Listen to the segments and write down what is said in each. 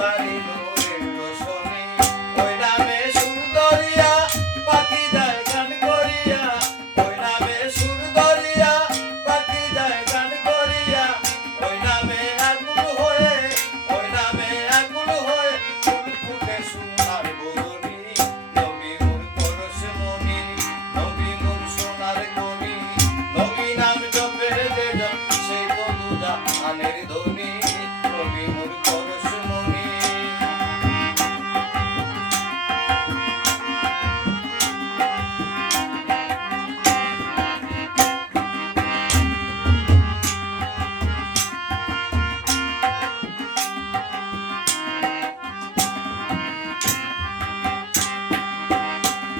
তারি নূরের রোশনী। ওই নামে সুন্দরিয়া পাখি যায় গান করিয়া, ওই নামে সুন্দরিয়া পাখি যায় গান করিয়া। ওই নামে আকুল হয়ে, ওই নামে আকুল হয়ে ফুল ফুটে সোনার বরণী। নবী মোর পরশমণি, নবী মোর সোনার খনি। নবী নাম জপে যেজন সেই তো দুজাহানের ধনী। নবী মোর পরশমণি।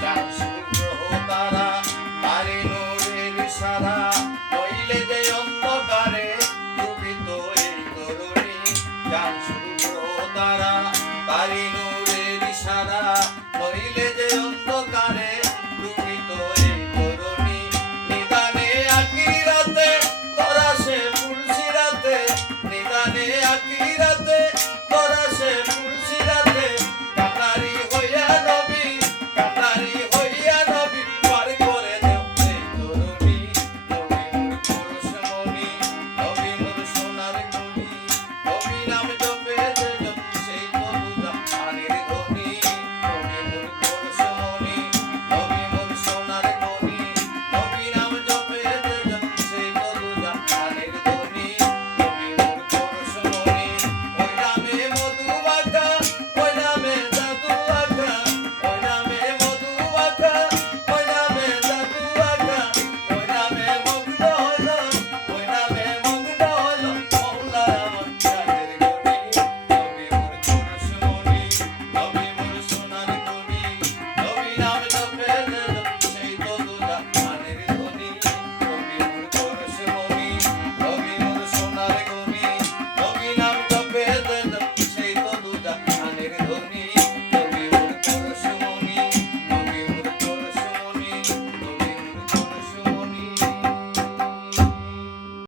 চাঁদ সূর্য তারা তারি নূরের ইশারা, নইলে যে অন্ধকারে ডুবিত এই তরুণী। চাঁদ সূর্য তারা তারি নূরের ইশারা, নইলে যে